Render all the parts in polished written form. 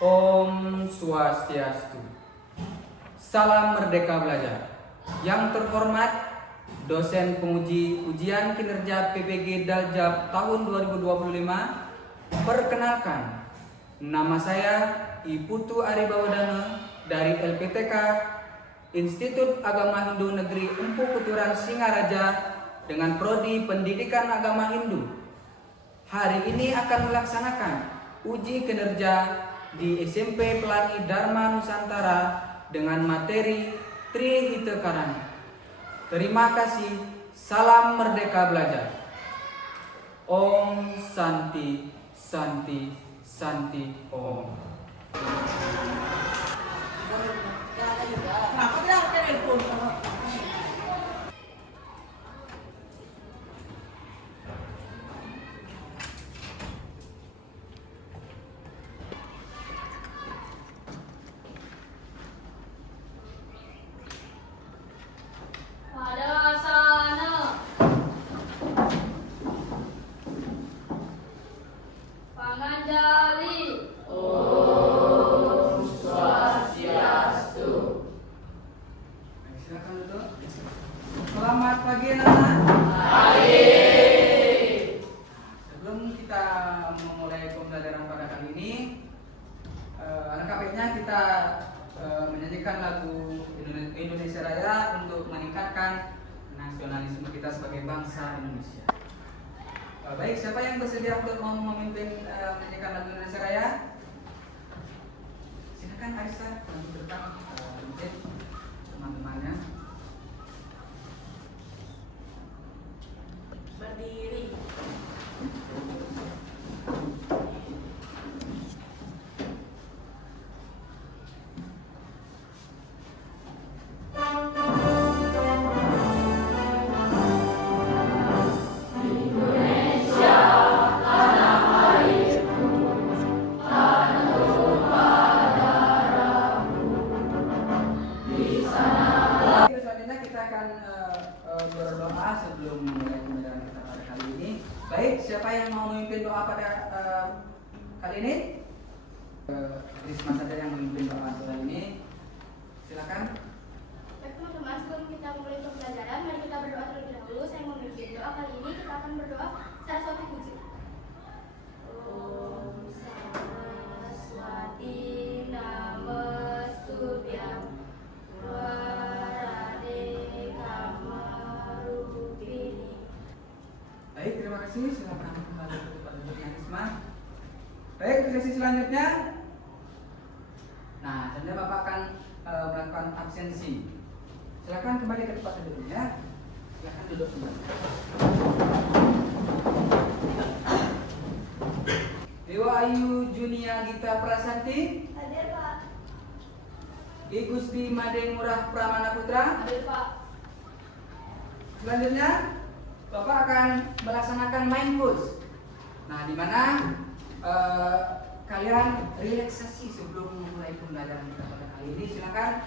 Om Swastiastu. Salam Merdeka Belajar. Yang terhormat dosen penguji ujian kinerja PPG Daljab tahun 2025. Perkenalkan, nama saya Iputu Aribawardana dari LPTK Institut Agama Hindu Negeri Empu Kuturan Singaraja dengan prodi Pendidikan Agama Hindu. Hari ini akan melaksanakan uji kinerja di SMP Pelangi Dharma Nusantara dengan materi Trihita Karana. Terima kasih. Salam Merdeka Belajar. Om Santi Santi Santi Om. Selamat pagi anak-anak. Pagi. Sebelum kita memulai pembelajaran pada kali ini, alangkah baiknya kita menyanyikan lagu Indonesia Raya untuk meningkatkan nasionalisme kita sebagai bangsa Indonesia. Baik, siapa yang bersedia untuk mau memimpin menyanyikan lagu Indonesia Raya? Silakan Aisyah, untuk depan mungkin teman-temannya. Berdiri. Selanjutnya kita akan berdoa sebelum memulai pembelajaran kita pada kali ini. Baik, siapa yang mau memimpin doa pada kali ini? Risma saja yang memimpin doa pada ini. Silakan. Baik teman-teman, sebelum kita mulai pembelajaran, mari kita berdoa terlebih dahulu. Saya mau memimpin doa kali ini. Kita akan berdoa Saraswati Puji. Om Saraswati Namastutyam Warade Kamarupini. Baik, terima kasih. Silakan kembali ke tempat duduknya Risma. Baik, sesi selanjutnya. Nah, selanjutnya Bapak akan melakukan absensi. Silakan kembali ke tempat duduknya. Silakan duduk kembali. Dewa Ayu Junia Gita Prasanti. Hadir Pak. Ki Gusti Madeng Murah Pramana Putra. Hadir Pak. Selanjutnya Bapak akan melaksanakan mindfulness. Nah, di mana kalian relaksasi sebelum memulai pembelajaran kita pada kali ini. Silakan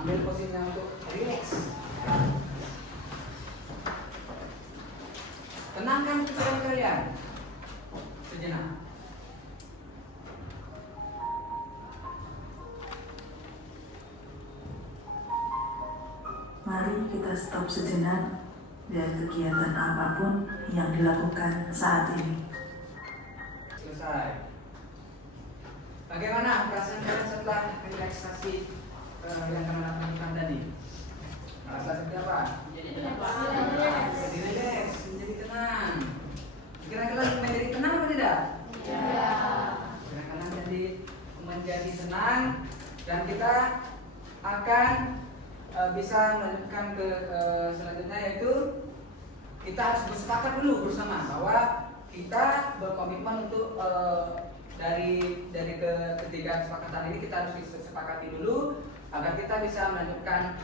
ambil posisinya untuk relax. Tenangkan pikiran kalian sejenak. Mari kita stop sejenak dari kegiatan apapun yang dilakukan saat ini. Selesai. Bagaimana perasaan kalian setelah relaksasi yang kalian lakukan tadi? Rasa seperti apa? Jadi relax, menjadi tenang. Pikiran kalian menjadi tenang atau tidak? Ya. Pikiran kalian menjadi tenang, dan kita akan bisa melanjutkan ke selanjutnya, yaitu kita harus bersepakat dulu bersama bahwa kita berkomitmen untuk dari ketiga kesepakatan ini kita harus disepakati dulu agar kita bisa melanjutkan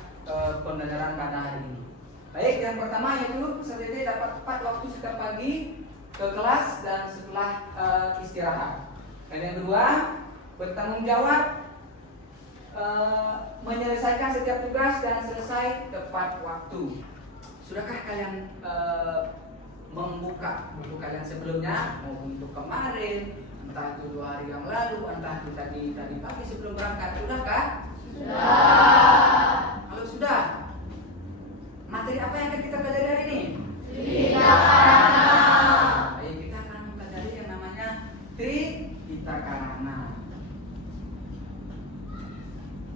pembelajaran pada hari ini. Baik, yang pertama yaitu peserta didik dapat tepat waktu setiap pagi ke kelas dan setelah istirahat. Dan yang kedua, bertanggung jawab menyelesaikan setiap tugas dan selesai tepat waktu. Sudahkah kalian membuka buku kalian sebelumnya, maupun untuk kemarin, Entah itu 2 hari yang lalu, entah itu tadi pagi sebelum berangkat. Sudahkah? Sudah. Kalau sudah, materi apa yang akan kita pelajari hari ini? Trita Karana. Baik, kita akan mempelajari yang namanya Trita Karana.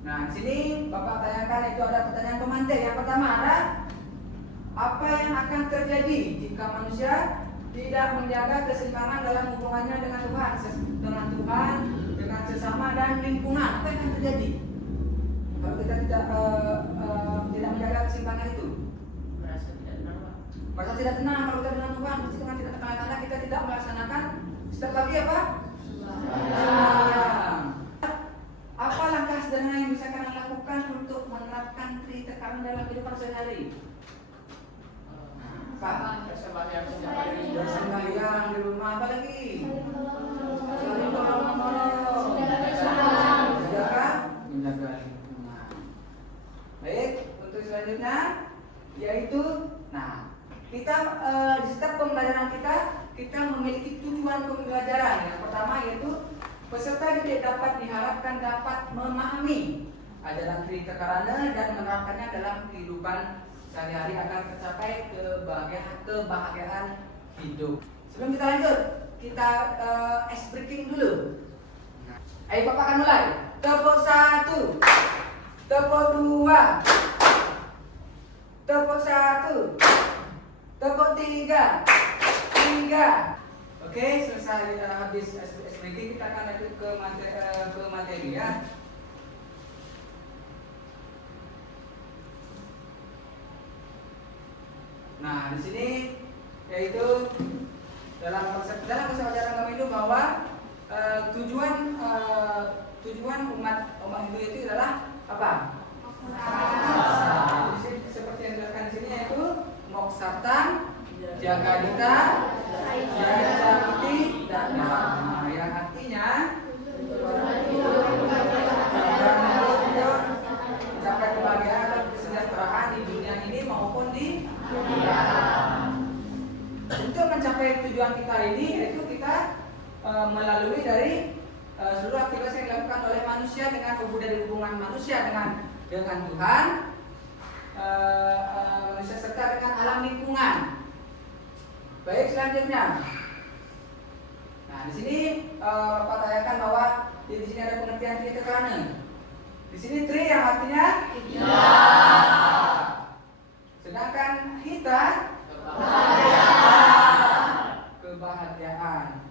Nah, di sini Bapak tanyakan itu ada pertanyaan pemantik. Yang pertama ada, apa yang akan terjadi jika manusia tidak menjaga keseimbangan dalam hubungannya dengan Tuhan, dengan sesama dan lingkungan? Apa yang akan terjadi kalau kita tidak menjaga keseimbangan itu? Merasa tidak tenang kalau kita dengan Tuhan, mesti dengan tidak tanda-tanda kita tidak melaksanakan setiap pagi apa? Sembahyang. Apa langkah sederhana yang bisa kalian lakukan untuk menerapkan Trita Karana dalam kehidupan sehari-hari? Bersembahyang di rumah, apa lagi? Saling tolong-menolong, menjaga lingkungan. Baik, untuk selanjutnya yaitu, nah, kita di setiap pembelajaran kita memiliki tujuan pembelajaran. Yang pertama yaitu peserta didik diharapkan dapat memahami ajaran Trita Karana dan menerapkannya dalam kehidupan sehari-hari agar tercapai kebahagiaan hidup. Sebelum kita lanjut, kita ice breaking dulu. Ayo Bapak akan mulai. Tepuk 1, tepuk 2, tepuk 1, tepuk 3. Oke, selesai habis ice breaking, kita akan lanjut ke materi ya. Nah, di sini yaitu dalam kesadaran kami itu bahwa tujuan umat Hindu itu adalah apa? Seperti yang dijelaskan di sini yaitu Moksatan, Jagadita, Jayakti, dan Dharma, yang artinya mencapai kebahagiaan dan kesejahteraan di dunia ini maupun di untuk mencapai tujuan kita ini, yaitu kita melalui dari seluruh aktivitas yang dilakukan oleh manusia dengan hubungan manusia dengan Tuhan, manusia serta dengan alam lingkungan. Baik, selanjutnya. Nah, di sini Bapak tanyakan bahwa di sini ada pengertian Trita Karana. Di sini Tri yang artinya sedangkan Hita kebahagiaan,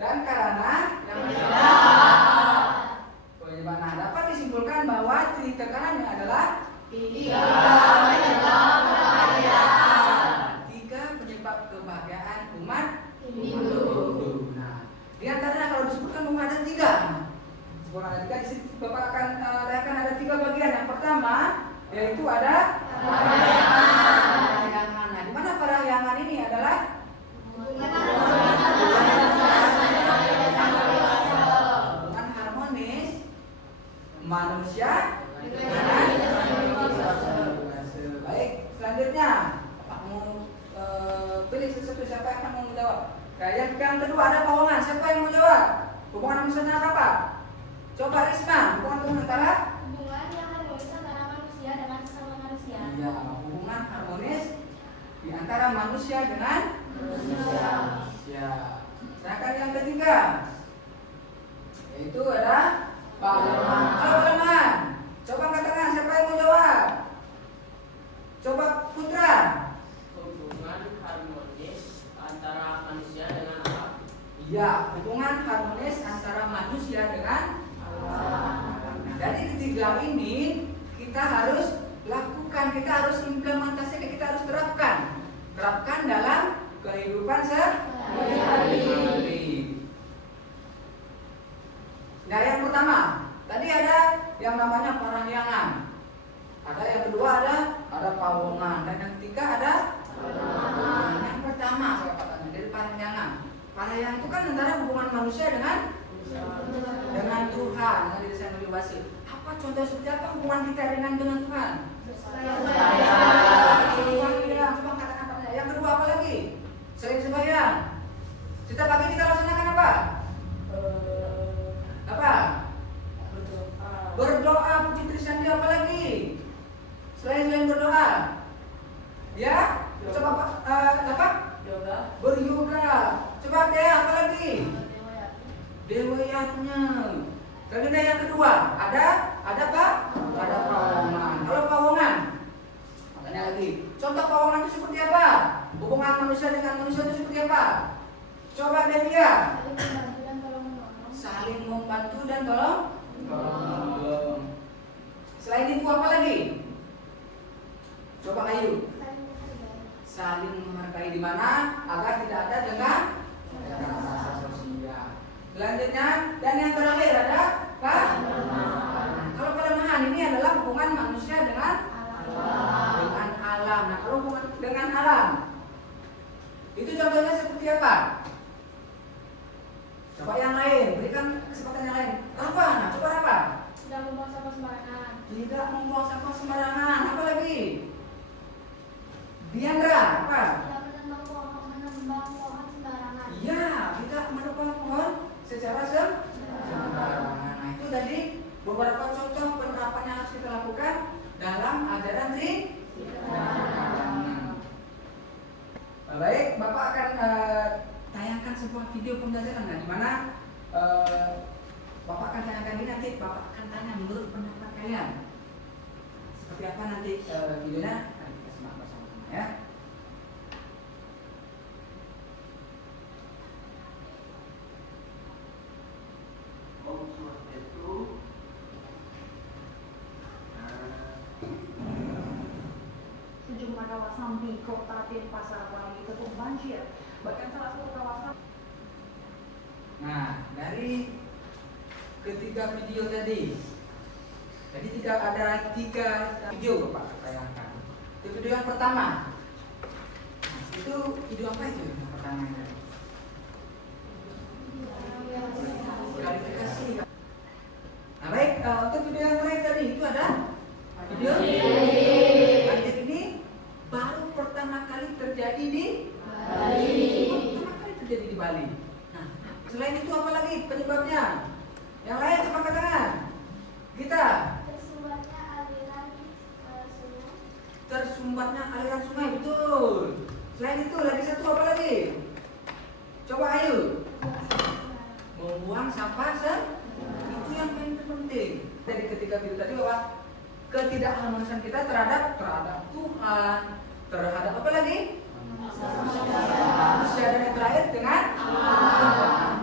dan Karana yang penyebab. Nah, dapat disimpulkan bahwa Trita Karana adalah tiga penyebab kebahagiaan umat Hindu. Nah, di antaranya kalau disebutkan bahwa ada 3. Sebelum ada 3, di sini Bapak akan ada 3 bagian. Yang pertama yaitu ada parahyangan. Nah, di mana parahyangan ini adalah hubungan harmonis manusia dengan baik. Selanjutnya, Bapak mau pilih sesuatu, siapa yang akan menjawab? Yang kedua ada pawongan. Siapa yang mau jawab? Hubungan manusia apa? Coba Risma, hubungan antara Hubungan yang harmonis antara manusia dengan sesama manusia. ya, hubungan harmonis di antara manusia dengan manusia. Sedangkan yang ketiga yaitu ada pahlawan. Halo pahlawan, coba angkat tangan. Siapa yang mau jawab? Coba Putra. Hubungan harmonis antara manusia dengan alam. Ya, hubungan harmonis antara manusia dengan alam. Dari ketiga ini kita harus lakukan, kita harus implementasikan, kita harus terapkan dalam kehidupan sehari-hari. Nah, yang pertama tadi ada yang namanya parahyangan, ada yang kedua ada pawongan, dan yang ketiga ada yang pertama saya katakan dari parahyangan. Parahyangan itu kan antara hubungan manusia dengan Tuhan, dengan diri sendiri basi. Apa contoh seperti apa hubungan kita dengan Tuhan? Coba katakan apa? Yang kedua apa lagi? Selain sembahyang, setiap pagi kita laksanakan apa? Selanjutnya yang kedua, ada apa? Ada pawongan. Kalau pawongan, tanya lagi. Contoh pawongan itu seperti apa? Hubungan manusia dengan manusia itu seperti apa? Coba Devia. Saling membantu dan tolong. Selain itu apa lagi? Coba Ayu. Saling menghargai di mana agar tidak ada dengan rasa sosial. Selanjutnya dan yang terakhir ada apa? Kalau kelemahan ini adalah hubungan manusia dengan alam. Nah, kalau hubungan dengan alam itu contohnya seperti apa? Coba yang lain, berikan kesempatan yang lain. Apa? Nah, coba apa? Tidak membuang sampah sembarangan. Tidak membuang sampah sembarangan. Apa lagi? Diandra, apa? Tidak menebang pohon sembarangan. Iya, tidak menebang pohon secara sembarangan. Nah, itu tadi beberapa contoh penerapan yang harus kita lakukan dalam ajaran Baik, Bapak akan tayangkan sebuah video pembelajaran di mana Bapak akan tayangkan ini, nanti Bapak akan tanya menurut pendapat kalian seperti apa nanti videonya. Nanti kita simak bersama-sama ya. Sejumlah kawasan di Kota Denpasar Bali terkena banjir. Bahkan salah satu kawasan. Nah, dari ketiga video tadi, jadi tidak ada 3 video Bapak tayangkan. Itu video yang pertama. Nah, itu video apa itu yang pertama? Klarifikasi. Nah, baik, untuk video yang terakhir tadi itu ada video. Banjir ini baru pertama kali terjadi di Bali. Pertama kali terjadi di Bali. Nah, selain itu apa lagi penyebabnya? Yang lain cepat katakan. Kita. Tersumbatnya aliran sungai, betul. Selain itu lagi satu apa lagi? Coba Ayu. Membuang sampah itu yang paling penting. Dari ketiga video tadi bahwa ketidakharmonisan kita terhadap Tuhan, terhadap apa lagi? Manusia, dan yang terakhir dengan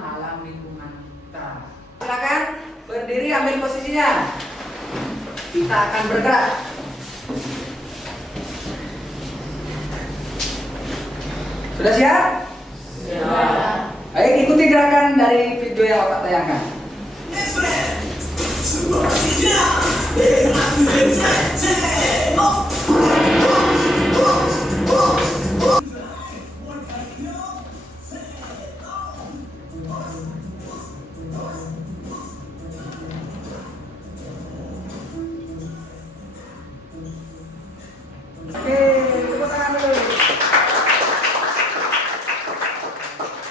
alam lingkungan kita. Silakan berdiri, ambil posisinya. Kita akan bergerak. Sudah siap? Siap. Baik, ikuti gerakan dari video yang Bapak tayangkan. Oke, tepuk tangan dulu.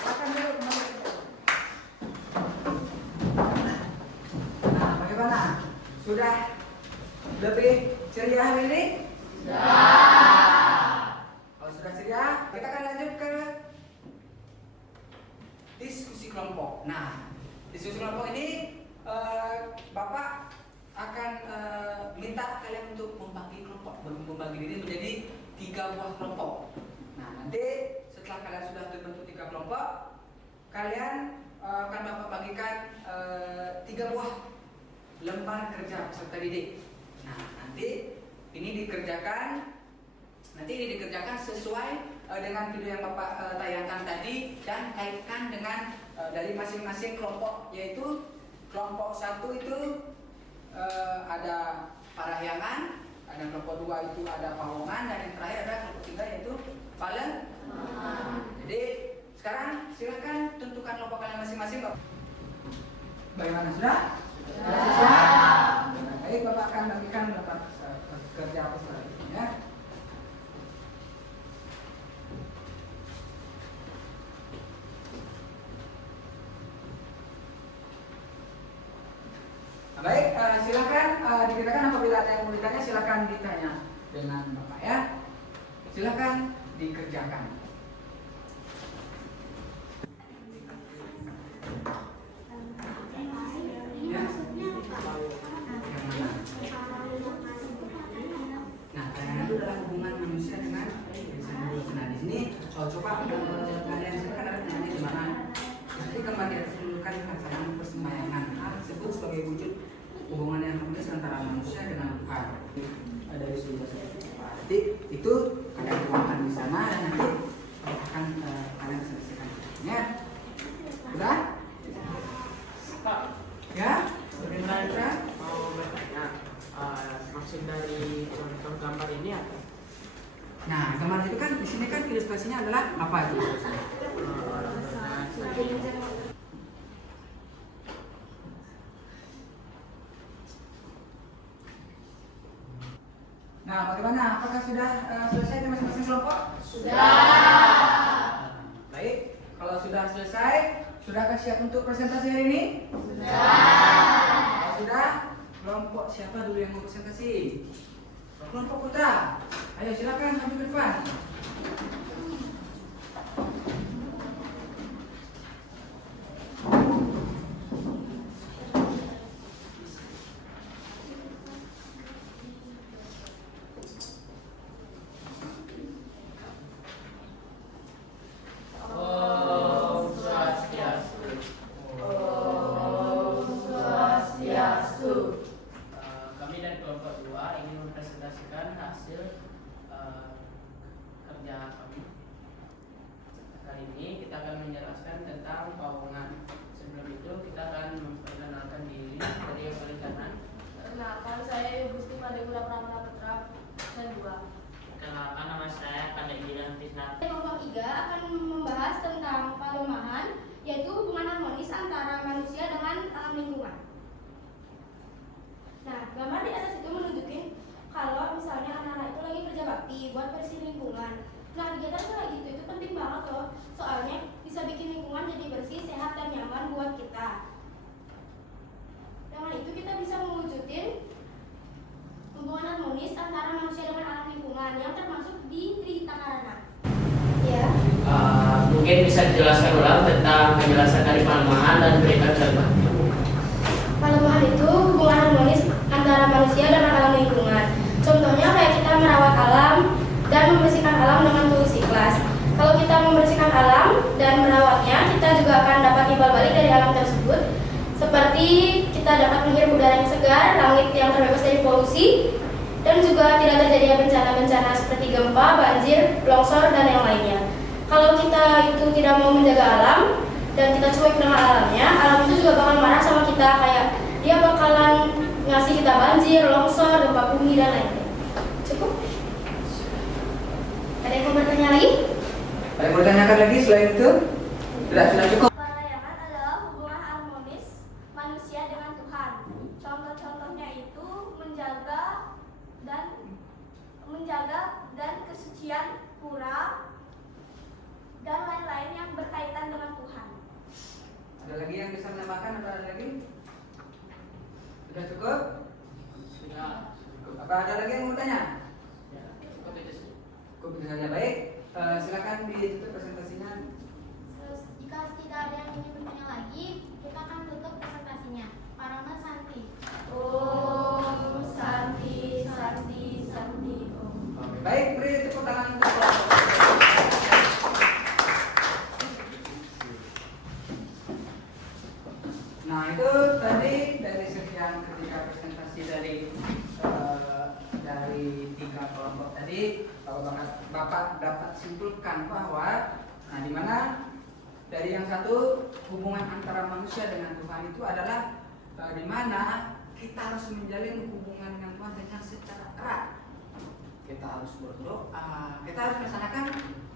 Makan dulu kembali. Nah, bagaimana? Sudah lebih ceria hari ini? Kalau sudah ceria, kita akan lanjut ke diskusi kelompok. Nah, diskusi kelompok ini Bapak akan minta kalian untuk membagi kelompok, membagi diri menjadi 3 buah kelompok. Nah, nanti setelah kalian sudah terbentuk 3 kelompok, kalian akan Bapak bagikan 3 buah lembar kerja peserta didik. Nah, nanti ini dikerjakan sesuai dengan video yang Bapak tayangkan tadi, dan kaitkan dengan dari masing-masing kelompok, yaitu kelompok 1 itu ada parahyangan, ada kelompok 2 itu ada pawongan, dan yang terakhir ada kelompok 3 yaitu palen. Jadi sekarang silakan tentukan kelompok kalian masing-masing. Bagaimana, sudah? Baik, Bapak akan bagikan lembar kerja apa selanjutnya. Baik, silakan dikerjakan. Apabila ada yang mau ditanya, silakan ditanya dengan Bapak ya. Silakan dikerjakan. Ya. sebagai wujud hubungan yang harmonis antara manusia dengan Tuhan. Dari sudut berarti itu kalian tuangkan di sana dan nanti akan kalian selesaikan. Ya, sudah? Pak, Ya, bagaimana? mau bertanya, maksud dari contoh gambar ini apa? Nah, gambar itu kan di sini kan ilustrasinya adalah apa itu ilustrasinya? Nah, bagaimana? Apakah sudah selesai di masing-masing kelompok? Sudah. Baik, kalau sudah selesai, sudahkah siap untuk presentasi hari ini? Sudah. Kalau sudah, kelompok siapa dulu yang mau presentasi? Kelompok Putra. Ayo silakan maju ke depan. Om Swastiastu. Kami dari kelompok 2 ingin mempresentasikan hasil kerja kami. Kali ini kita akan menjelaskan tentang pawongan. Sebelum itu kita akan memperkenalkan diri dari yang paling kanan. Perkenalkan, saya Gusti Padegura Pramana Putra, dan 2. Kenalkan, nama saya Pandai Gilang Tisna. Kelompok 3 akan membahas tentang palemahan, yaitu hubungan harmonis antara manusia dengan alam lingkungan. Nah, gambar di atas itu menunjukin kalau misalnya anak-anak itu lagi kerja bakti buat bersih lingkungan. Nah, kegiatan kayak gitu itu penting banget loh, soalnya bisa bikin lingkungan jadi bersih, sehat, dan nyaman buat kita. Dengan itu kita bisa mewujudin hubungan harmonis antara manusia dengan alam lingkungan yang termasuk di Trihita Karana. Ya. Mungkin bisa dijelaskan ulang tentang penjelasan dari palemahan dan berita tersebut. Palemahan itu hubungan harmonis antara manusia dan alam lingkungan. Contohnya kayak kita merawat alam dan membersihkan alam dengan tulus ikhlas. Kalau kita membersihkan alam dan merawatnya, kita juga akan dapat imbal balik dari alam tersebut. Seperti kita dapat menghirup udara yang segar, langit yang terbebas dari polusi, dan juga tidak terjadi bencana-bencana seperti gempa, banjir, longsor, dan yang lainnya. Kalau kita itu tidak mau menjaga alam dan kita cuek dengan alamnya, alam itu juga bakal marah sama kita, kayak dia bakalan ngasih kita banjir, longsor, gempa bumi, dan lainnya. Cukup? Ada yang mau bertanya lagi? Ada yang mau ditanyakan lagi selain itu? Sudah cukup. Pelayanan adalah hubungan harmonis manusia dengan Tuhan. Contoh-contohnya itu menjaga dan kesucian pura dan lain-lain yang berkaitan dengan Tuhan. Ada lagi yang bisa menambahkan atau ada lagi? Sudah cukup? Sudah. Apa ada lagi yang mau bertanya? Ya, cukup itu sih. Cukup itu saja. Baik, silakan ditutup presentasinya. Terus jika tidak ada yang ingin bertanya lagi, kita akan tutup presentasinya. Parama Santi. Om Santi, Santi, Santi. Om. Baik, beri tepuk tangan untuk Nah, itu tadi dari sekian ketika presentasi dari 3 kelompok tadi, Bapak dapat simpulkan bahwa di mana dari yang satu hubungan antara manusia dengan Tuhan itu adalah di mana kita harus menjalin hubungan dengan Tuhan dengan secara erat. Kita harus berdoa, kita harus melaksanakan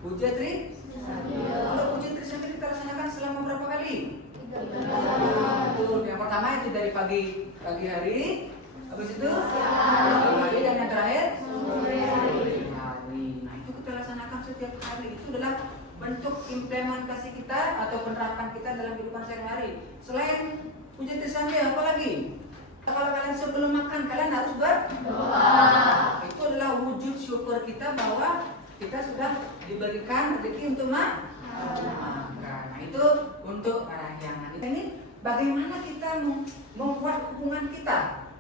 puja Trisabda. Kalau puja Trisabda kita laksanakan selama berapa kali? 3 kali. Yang pertama itu dari pagi hari, habis itu siang hari, dan yang terakhir sore hari. Nah, itu kita laksanakan setiap hari. Itu adalah bentuk implementasi kita atau penerapan kita dalam kehidupan sehari-hari. Selain puja Trisabda, apa lagi? Kalau kalian sebelum makan, kalian harus berdoa. Itu adalah wujud syukur kita bahwa kita sudah diberikan rezeki untuk makan. Nah, itu untuk yang ini bagaimana kita membuat hubungan kita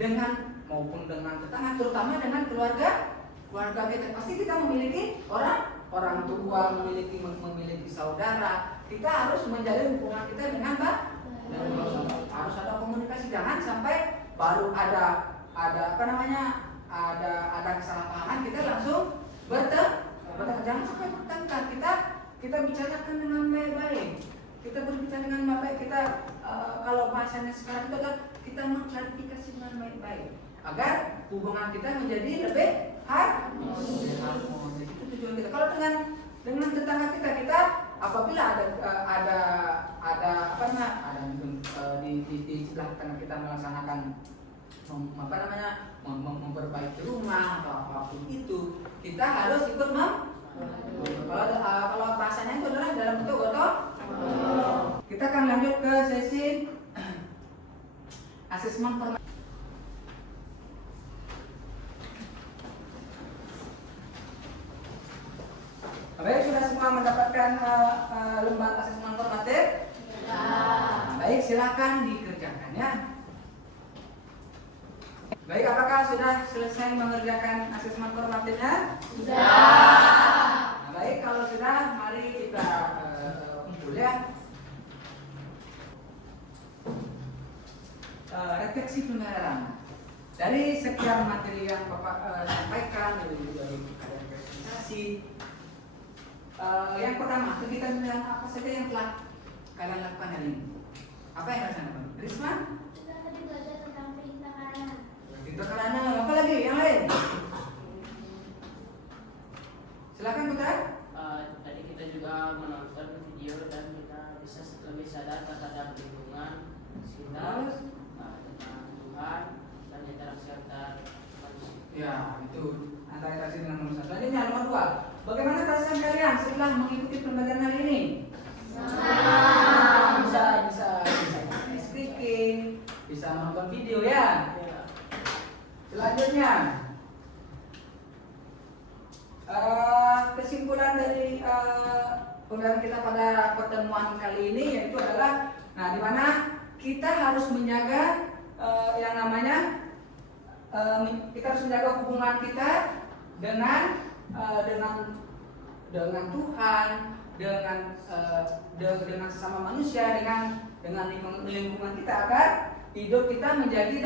dengan maupun dengan tetangga, terutama dengan keluarga kita. Pasti kita memiliki orang tua, memiliki saudara. Kita harus menjalin hubungan kita dengan Dan harus ada komunikasi, jangan sampai baru ada apa namanya, ada kesalahpahaman kita langsung bertengkar. Jangan sampai bertengkar. Kita bicarakan dengan baik-baik. Kita berbicara dengan baik. Kita kalau bahasanya sekarang itu adalah kita mengklarifikasi dengan baik-baik agar hubungan kita menjadi lebih harmonis. Itu tujuan kita. Kalau dengan tetangga kita apabila ada apa namanya, di sebelah kanan kita melaksanakan memperbaiki rumah atau apapun itu, kita harus ikut kalau bahasanya itu adalah dalam bentuk gotong. Kita akan lanjut ke sesi asesmen formatif. Baik, sudah semua mendapatkan lembar asesmen formatif? Ya. Baik, silakan dikerjakan ya. Baik, apakah sudah selesai mengerjakan asesmen formatifnya? Sudah. Nah, baik, kalau sudah, mari kita kumpul ya. Refleksi pembelajaran. Dari sekian materi yang Bapak sampaikan dari presentasi, yang pertama, kegiatan apa saja yang telah kalian lakukan hari ini? Apa yang kalian lakukan? Risma? Kita tadi belajar tentang perintah kanan. Perintah kanan, apa lagi? Yang lain? Silakan Putra. Tadi kita juga menonton video dan kita bisa lebih sadar terhadap lingkungan sekitar, tentang Tuhan dan interaksi antar manusia. Ya, itu antara interaksi dengan manusia. Selanjutnya nomor 2. Bagaimana perasaan kalian setelah mengikuti pembelajaran hari ini? Senang. Bisa speaking, bisa nonton video ya. Selanjutnya, kesimpulan dari pembelajaran kita pada pertemuan kali ini yaitu adalah, di mana kita harus menjaga yang namanya kita harus menjaga hubungan kita dengan Tuhan, dengan sesama manusia, dengan lingkungan kita agar hidup kita menjadi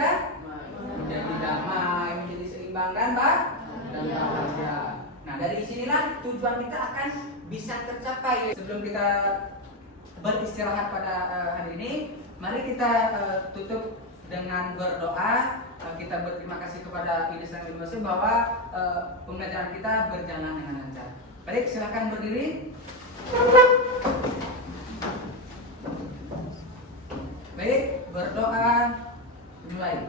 damai, menjadi seimbang dan bahagia. Nah, dari sinilah tujuan kita akan bisa tercapai. Sebelum kita beristirahat pada hari ini, mari kita tutup dengan berdoa. Kita berterima kasih kepada Yesus yang Maha bahwa pembelajaran kita berjalan dengan lancar. Baik, silakan berdiri. Baik, berdoa dimulai.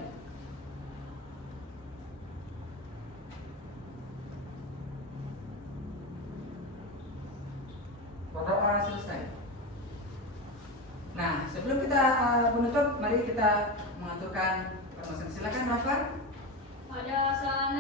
Berdoa selesai. Nah, sebelum kita menutup, mari kita mengaturkan permasalahan. Silakan Rafa. Pada saat